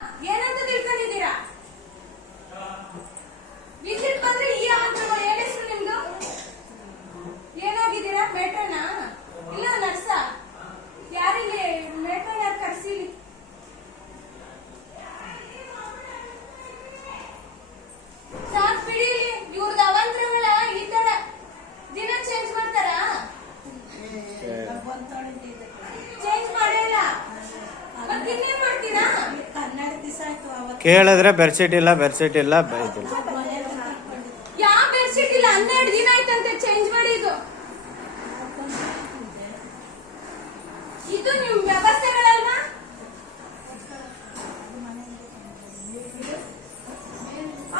ಏನಂತ ತಿಳ್ಕೊಂಡಿದ್ದೀರಾ? ವಿಸಿಟ್ ಬಂದ್ರೆ ಈ ಆಂಧ್ರ ಏನ್ ಹೆಸರು ನಿಮ್ದು? ಏನಾಗಿದ್ದೀರಾ? ಮೇಟನಾ ಇಲ್ಲ ನರ್ಸ? ಯಾರಿಗೆ ಮೇಟನ್ ಯಾರು ಕರ್ಸಿಲಿ? ಸಾಕ್ ಬಿಡಿ. ಇವ್ರದ್ದು ಅವಂತ್ರಗಳ ಈ ತರ ದಿನ ಚೇಂಜ್ ಮಾಡ್ತಾರ? ಚೇಂಜ್ ಮಾಡಿಲ್ಲ ಮತ್ತೆ ಇನ್ನೇನ್ ಮಾಡ್ತೀರಾ? ಕೇಳಿದ್ರೆ ಬೆಡ್ಶೀಟ್ ಇಲ್ಲ ಬೆಡ್ಶೀಟ್ ಇಲ್ಲ ಬೈದಿಲ್ಲ. ಯಾವ ಬೆಡ್ಶೀಟ್ ಇಲ್ಲ? 12 ದಿನ ಆಯ್ತಂತೆ ಚೇಂಜ್ ಮಾಡಿದ್ದು. ಇದು ನಿಮ್ ವ್ಯವಸ್ಥೆಗಳಲ್ವಾ?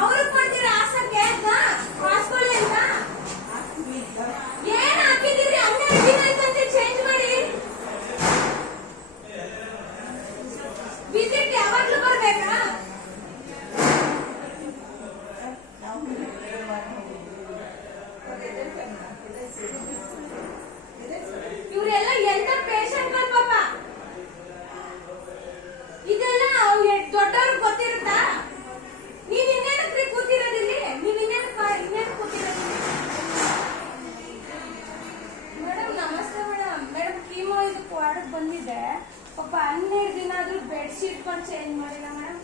ಅವ್ರಿಗೆ ಕೊಡ್ತೀರಾ ಹಾಸಕ್ಕೆ? ಹಾಸ್ಕೊಳ್ಳಿ ಅಂತ ಏನ್ ಹಾಕಿದ್ದೀರಿ? 12 ದಿನ ಆಯ್ತಂತೆ ಚೇಂಜ್ ಮಾಡಿ. ವಿಸಿಟ್ ಯಾವಾಗ್ಲೂ ಬರ್ಬೇಕಾ? ಇವರೆಲ್ಲ ಎಂತ ಪೇಷಂಟ್ಗಳು ಪಾಪ. ಇದೆಲ್ಲ ದೊಡ್ಡವ್ರಿಗೆ ಗೊತ್ತಿರುತ್ತಾ? ನೀವ್ ಇನ್ನೇನಕ್ಕೆ ಕೂತಿರೋದಿಲ್ಲಿ? ನೀವ್ ಇನ್ನೇನು ಕೂತಿರೋದಿಲ್ಲಿ? ಮೇಡಮ್ ನಮಸ್ತೆ ಮೇಡಮ್. ಮೇಡಮ್ ಕೀಮೋ ಇದಕ್ಕೆ ವಾರ್ಡ್ ಬಂದಿದೆ ಪಾಪ. 12 ದಿನ ಆದ್ರೂ ಬೆಡ್ ಶೀಟ್ ಕೊಂಡು ಚೇಂಜ್ ಮಾಡಿಲ್ಲ ಮೇಡಮ್.